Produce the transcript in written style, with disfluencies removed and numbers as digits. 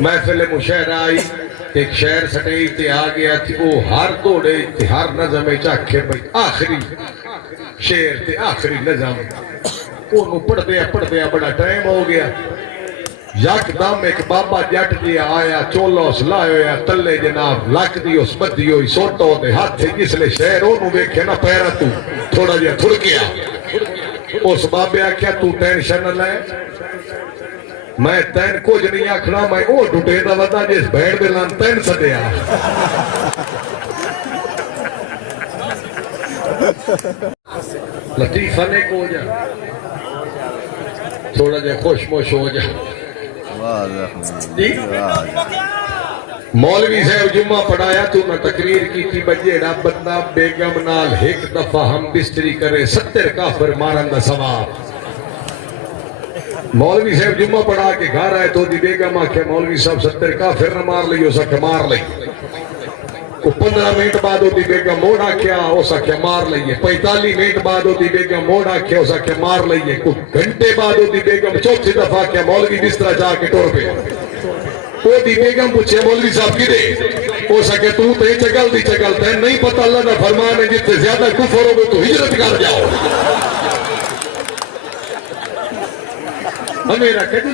محفل مشاعرہ آئی ایک شعر سٹیج تے آ گیا تھی وہ ہر دوڑے تے ہر نظم چاکھے بھئی آخری شعر تے آخری نظم انہوں پڑھ دیا بڑا ٹائم ہو گیا یک دم ایک بابا جٹ دیا آیا چولو سلائے ہویا تلے جناب لک دی اس بدی ہوئی سوٹو دے ہاتھ تھے جس لے شہر انہوں بیکھے نا پیرا تو تھوڑا جیا تھڑ گیا اس بابے آکھیا تو ٹینشن نہ لائے میں تین کچھ نہیں آکھنا میں او ڈوٹے دا ودا جس بھیڑ دلان تین سدیا لطیفہ نے کو جا تھوڑا جا خوش موش ہو جا مولوی صاحب جمعہ پڑھایا تو میں تقریر کی تھی بجیڑا بندہ بیگم نال ایک دفعہ ہم بستری کرے 70 کافر مارن دا ثواب مولوی صاحب جمعہ پڑھا کے گھر آئے تو دی بیگم آکھے مولوی صاحب 70 کافر نہ مار لئی اسا کہ مار لئی کو 15 منٹ بعد ہوتی بیگم موڑا کیا اسا کہ مار لئیے 45 منٹ بعد ہوتی بیگم موڑا کیا اسا کہ مار لئیے کو گھنٹے بعد ہوتی بیگم چوتھی دفعہ کیا مولوی بسترہ جا کے ٹور پہ وہ دی بیگم پوچھے مولوی صاحب کی دے اسا کہ تو تے چگل دی چگل تے نہیں پتہ اللہ نہ فرمانے جتنے زیادہ کفر ہو گئے تو ہجرت کر جاؤ ہمیرا کہتے